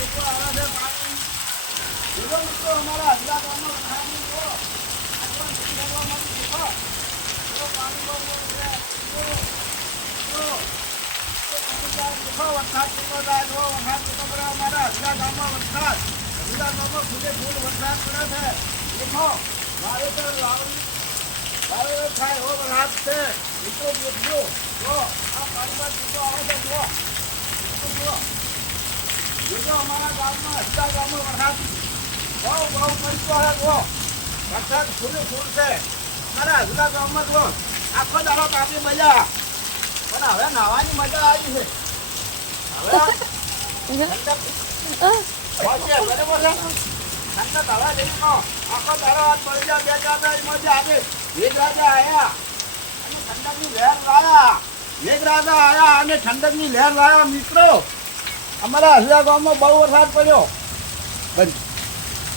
ઉપર આવે છે પાણી જોજો મિત્રો અમારા હજરા ગામમાં વરસાદની જુઓ. આ પણ સિંગલમાંથી દેખો. જો પાણી બહુ છે. જુઓ. જુઓ. જો વરસાદ વરસાદ કેટલો પડે અમારા હજરા ગામમાં વરસાદ હજરા ગામમાં ફૂલે ફૂલ વરસાદ પડે છે દેખો વાવેતર વાવણી વાવેતર થાય એવો વરસાદ છે મિત્રો દેખજો જો આ પાણીમાં કેટલો આવે છે મિત્રો જુઓ જોજો અમારા ગામમાં હજરા ગામમાં વરસાદ. બહુ બહુ પડતો હે વરસાદ ફૂલે ફૂલ છે. અમારા હજરા ગામમાં જુઓ આખો દાડો કાપી મજા પણ હવે નાવાની મજા આવી છે. હવે બરાબર છે? ઠંડક હવા જેવી નો. આખો હાથ પડી જાય, બે ચાર મજા એમાં જ રાજા આયા. અને ઠંડકની લહેર લાયા. રાજા આયા અને ઠંડકની લહેર લાયા મિત્રો. અમારા હસલા ગામમાં બહુ વરસાદ પડ્યો. બંધ.